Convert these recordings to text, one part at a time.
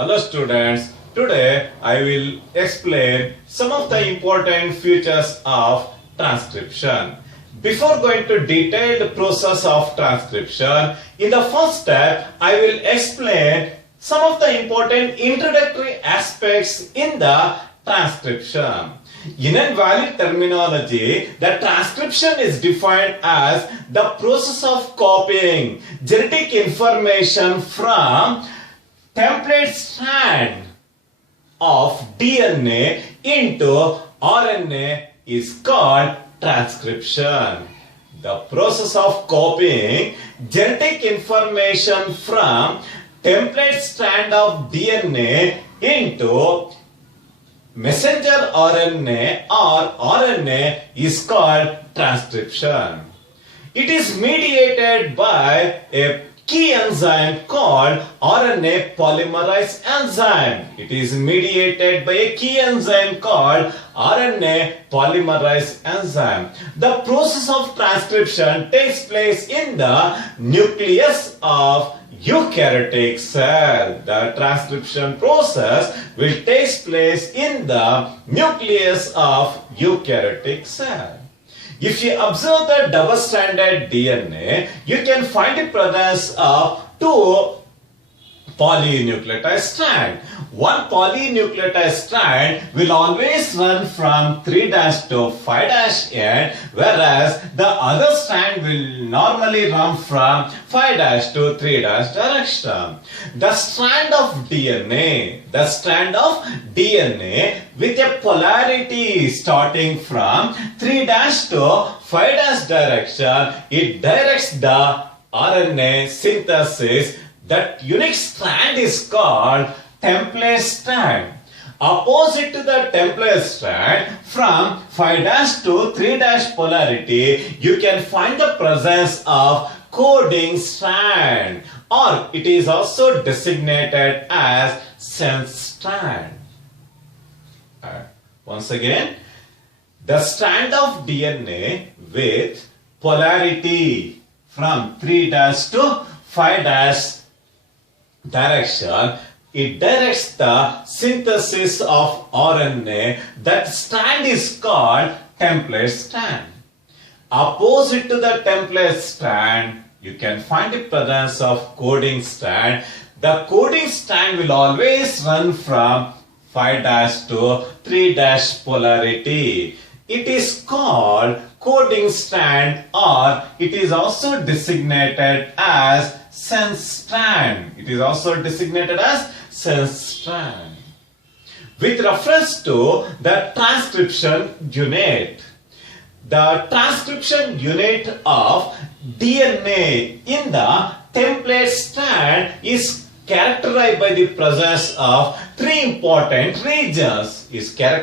Hello students, today I will explain some of the important features of transcription. Before going to detailed process of transcription, in the first step I will explain some of the important introductory aspects in the transcription. In invalid terminology, the transcription is defined as the process of copying genetic information from template strand of DNA into RNA is called transcription. The process of copying genetic information from template strand of DNA into messenger RNA or RNA is called transcription. It is mediated by a key enzyme called RNA polymerase enzyme. It is mediated by a key enzyme called RNA polymerase enzyme. The process of transcription takes place in the nucleus of eukaryotic cell. The transcription process will take place in the nucleus of eukaryotic cell. If you observe the double-stranded DNA, you can find the presence of two polynucleotide strands. One polynucleotide strand will always run from 3' to 5' end, whereas the other strand will normally run from 5' to 3' direction. The strand of DNA with a polarity starting from 3' to 5' direction, it directs the RNA synthesis. That unique strand is called template strand. Opposite to the template strand, from 5' to 3' polarity, you can find the presence of coding strand, or it is also designated as sense strand. Once again, the strand of DNA with polarity from 3' to 5' direction, it directs the synthesis of RNA. That strand is called template strand. Opposite to the template strand, you can find the presence of coding strand. The coding strand will always run from 5' to 3' polarity. It is called coding strand, or it is also designated as sense strand. It is also designated as sense strand. With reference to the transcription unit, the transcription unit of DNA in the template strand is characterized by the presence of three important regions. The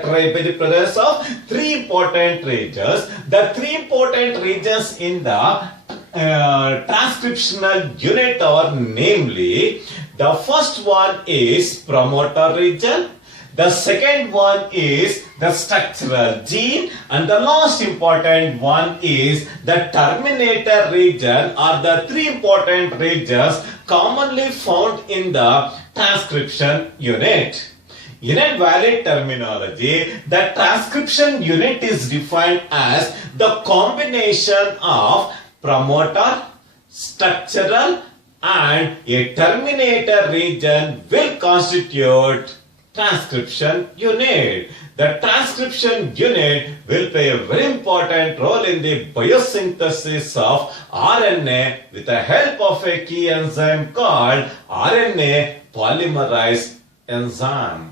three important regions in the transcriptional unit are namely, the first one is promoter region, the second one is the structural gene, and the last important one is the terminator region, or the three important regions commonly found in the transcription unit. In invalid terminology, the transcription unit is defined as the combination of promoter, structural, and a terminator region will constitute transcription unit. The transcription unit will play a very important role in the biosynthesis of RNA with the help of a key enzyme called RNA polymerase enzyme.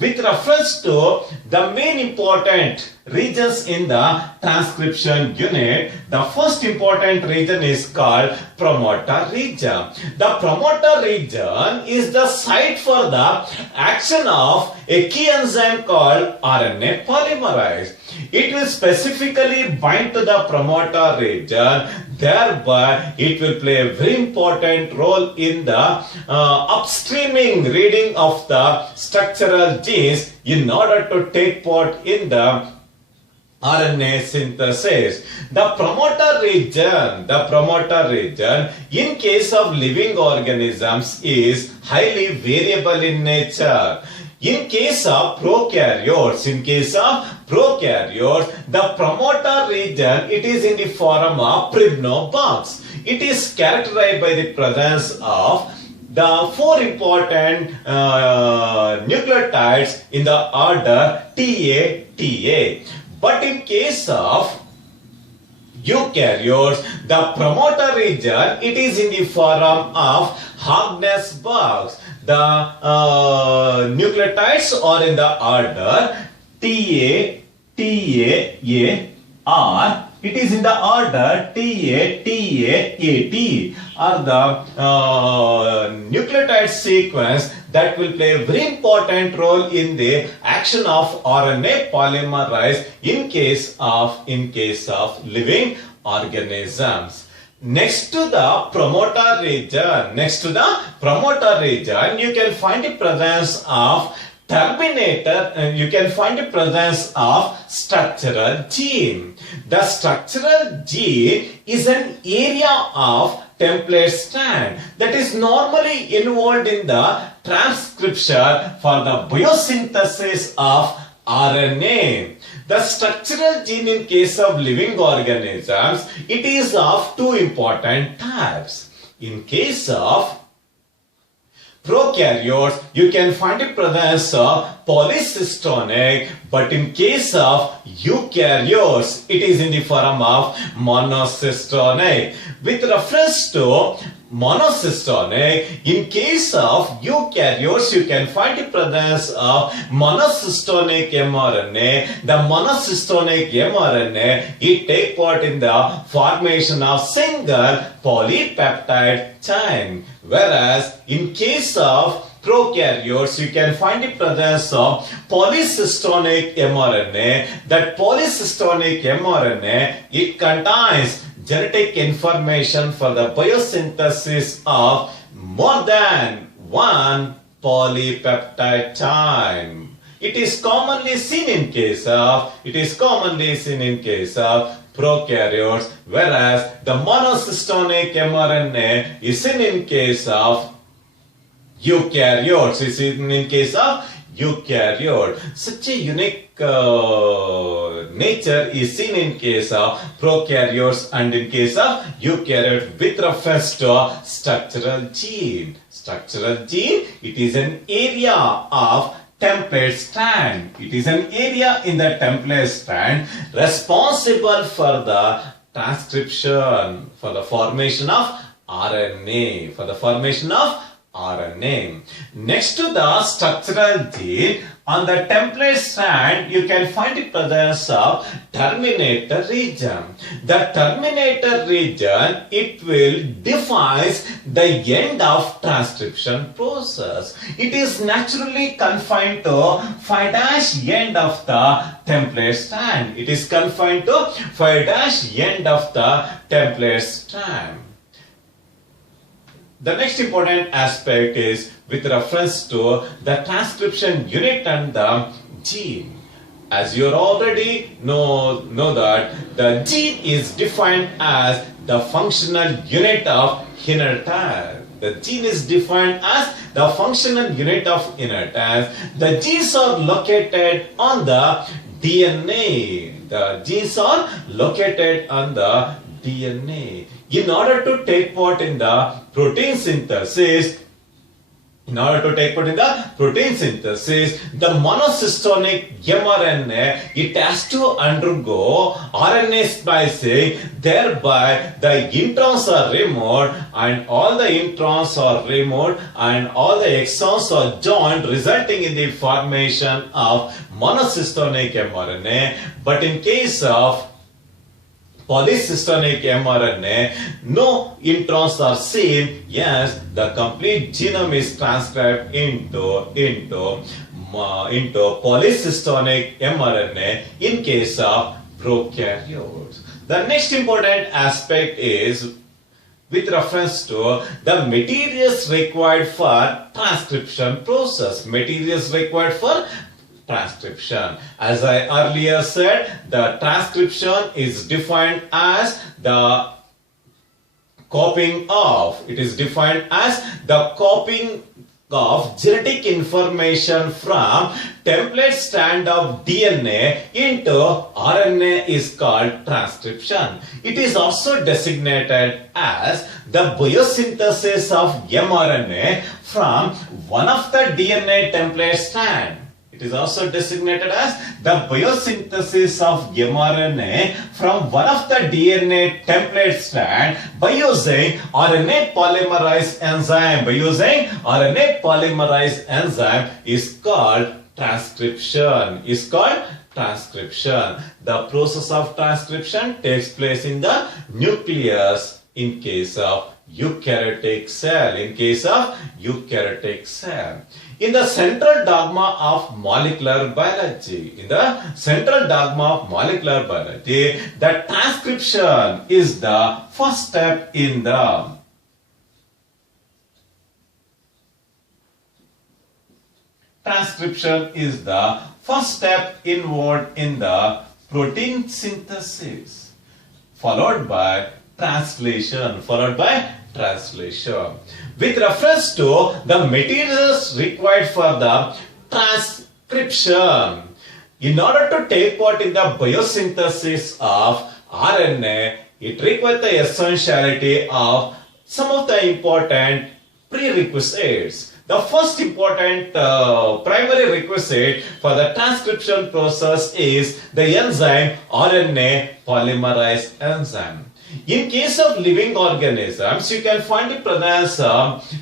With reference to the main important regions in the transcription unit, the first important region is called promoter region. The promoter region is the site for the action of a key enzyme called RNA polymerase. It will specifically bind to the promoter region. Thereby, it will play a very important role in the upstreaming reading of the structural genes in order to take part in the RNA synthesis. The promoter region in case of living organisms is highly variable in nature. In case of prokaryotes, the promoter region, it is in the form of Pribnobox. It is characterized by the presence of the four important nucleotides in the order TA. But in case of eukaryotes, the promoter region, it is in the form of Harkness box. The nucleotides are in the order TAR. It is in the order TAT, or the nucleotide sequence that will play a very important role in the action of RNA polymerase in case of living organisms. Next to the promoter region, you can find the presence of terminator, and you can find the presence of structural gene. The structural gene is an area of template strand that is normally involved in the transcription for the biosynthesis of RNA. The structural gene in case of living organisms, it is of two important types. In case of prokaryotes, you can find the presence of polycystonic, but in case of eukaryotes, it is in the form of monocystonic. With reference to monocystonic, in case of eukaryotes, you can find the presence of monocystonic mRNA. The monocystonic mRNA, it takes part in the formation of single polypeptide chain, whereas in case of prokaryotes, you can find the presence of polycystonic mRNA. That polycystonic mRNA, it contains genetic information for the biosynthesis of more than one polypeptide chain. It is commonly seen in case of prokaryotes, whereas the monocystonic mRNA is seen in case of eukaryotes. Such a unique nature is seen in case of prokaryotes and in case of eukaryotes with reference to structural gene. Structural gene, it is an area of template strand. It is an area in the template strand responsible for the transcription, for the formation of RNA, Next to the structural gene, on the template strand, you can find the presence of terminator region. The terminator region, it will define the end of transcription process. It is naturally confined to 5' end of the template strand. The next important aspect is with reference to the transcription unit and the gene. As you already know that the gene is defined as the functional unit of inheritance. The gene is defined as the functional unit of inheritance. The genes are located on the DNA. The genes are located on the DNA. In order to take part in the protein synthesis, the monocystonic mRNA, it has to undergo RNA splicing, thereby the introns are removed and all the introns are removed and all the exons are joined, resulting in the formation of monocystonic mRNA. But in case of polycystonic mRNA, no introns are seen. Yes, the complete genome is transcribed into polycystonic mRNA in case of prokaryotes. The next important aspect is with reference to the materials required for transcription process. transcription. As I earlier said, the transcription is defined as the copying of. It is defined as the copying of genetic information from template strand of DNA into RNA is called transcription. It is also designated as the biosynthesis of mRNA from one of the DNA template strand. It is also designated as the biosynthesis of mRNA from one of the DNA template strand by using RNA polymerase enzyme. By using RNA polymerase enzyme is called transcription. The process of transcription takes place in the nucleus in case of eukaryotic cell. In the central dogma of molecular biology, the transcription is the first step in the involved in the protein synthesis, followed by translation. With reference to the materials required for the transcription, in order to take part in the biosynthesis of RNA, it requires the essentiality of some of the important prerequisites. The first important primary requisite for the transcription process is the enzyme RNA polymerase enzyme. In case of living organisms, you can find the presence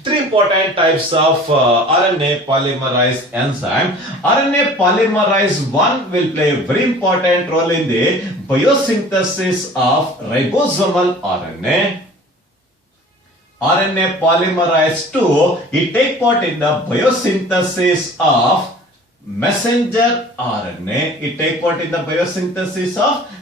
three important types of RNA polymerase enzyme. RNA polymerase 1 will play a very important role in the biosynthesis of ribosomal RNA. RNA polymerase 2, it takes part in the biosynthesis of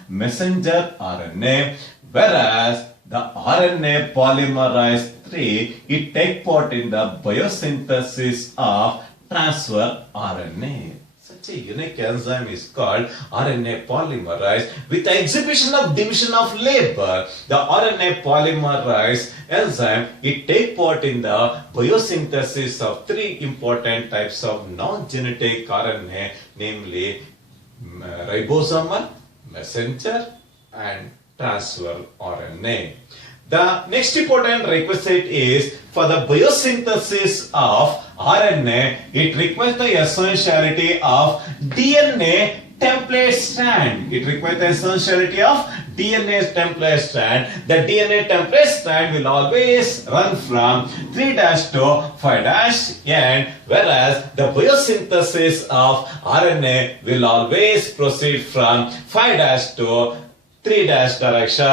messenger RNA. Whereas the RNA polymerase 3, it takes part in the biosynthesis of transfer RNA. Such a unique enzyme is called RNA polymerase. With the exhibition of division of labor, the RNA polymerase enzyme, it takes part in the biosynthesis of three important types of non-genetic RNA, namely ribosomal, messenger, and transfer RNA. The next important requisite is for the biosynthesis of RNA, it requires the essentiality of DNA template strand. The DNA template strand will always run from 3' to 5' end, whereas the biosynthesis of RNA will always proceed from 5' to 3' direction.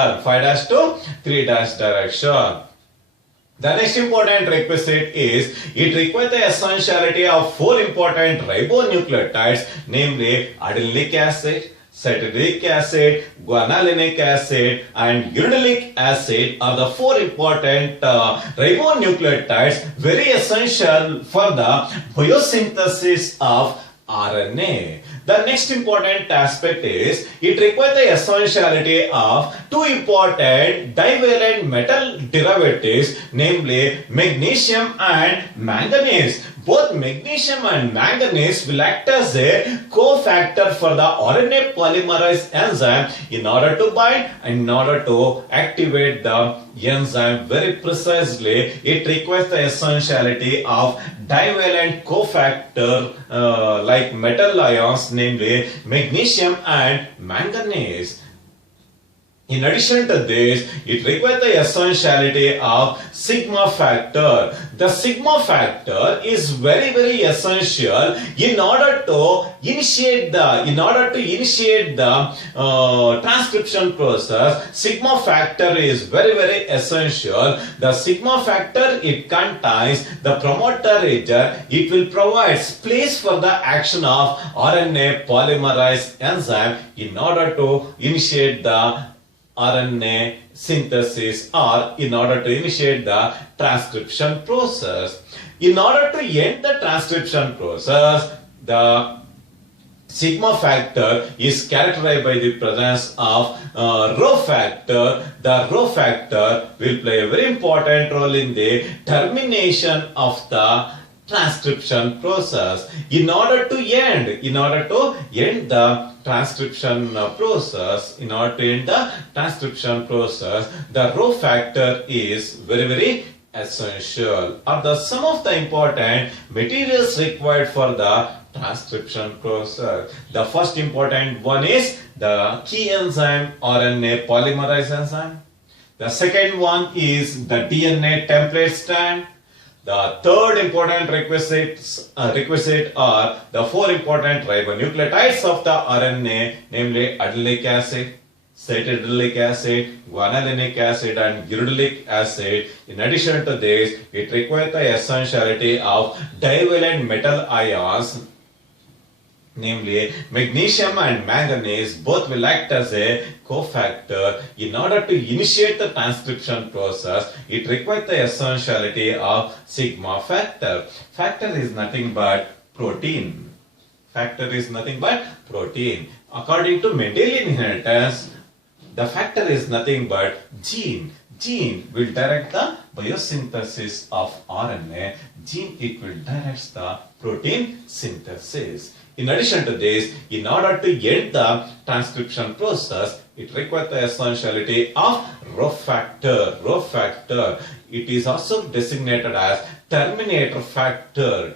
The next important requisite is it requires the essentiality of four important ribonucleotides, namely adenylate acid, citric acid, guanylinic acid, and uracilic acid are the four important ribonucleotides very essential for the biosynthesis of RNA. The next important aspect is it requires the essentiality of two important divalent metal derivatives, namely magnesium and manganese. Both magnesium and manganese will act as a cofactor for the RNA polymerase enzyme in order to bind and in order to activate the enzyme very precisely. It requires the essentiality of divalent cofactor like metal ions, namely magnesium and manganese. In addition to this, it requires the essentiality of sigma factor. The sigma factor is very essential in order to initiate the transcription process. Sigma factor is very essential. The sigma factor, it contains the promoter region. It will provide place for the action of RNA polymerase enzyme in order to initiate the RNA synthesis or in order to initiate the transcription process. In order to end the transcription process, the Sigma factor is characterized by the presence of rho factor. The rho factor will play a very important role in the termination of the transcription process. In order to end the transcription process, the rho factor is very essential, or the some of the important materials required for the transcription process. The first important one is the key enzyme, RNA polymerase enzyme. The second one is the DNA template strand. The third important requisite are the four important ribonucleotides of the RNA, namely adenylic acid, cytidyllic acid, guanylinic acid, and giridylic acid. In addition to this, it requires the essentiality of divalent metal ions, namely magnesium and manganese. Both will act as a cofactor. In order to initiate the transcription process, it requires the essentiality of sigma factor. Factor is nothing but protein. According to Mendelian inheritance, the factor is nothing but gene. Gene will direct the biosynthesis of RNA. Gene, it will direct the protein synthesis. In addition to this, in order to end the transcription process, it requires the essentiality of rho factor. It is also designated as terminator factor.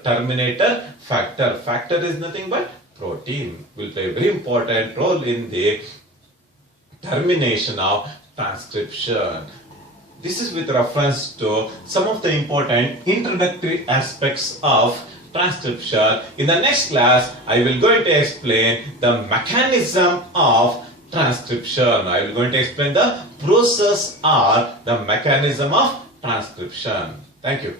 Factor is nothing but protein. Will play a very important role in the termination of transcription. This is with reference to some of the important introductory aspects of transcription. In the next class, I will going to explain the mechanism of transcription. I will going to explain the process or the mechanism of transcription. Thank you.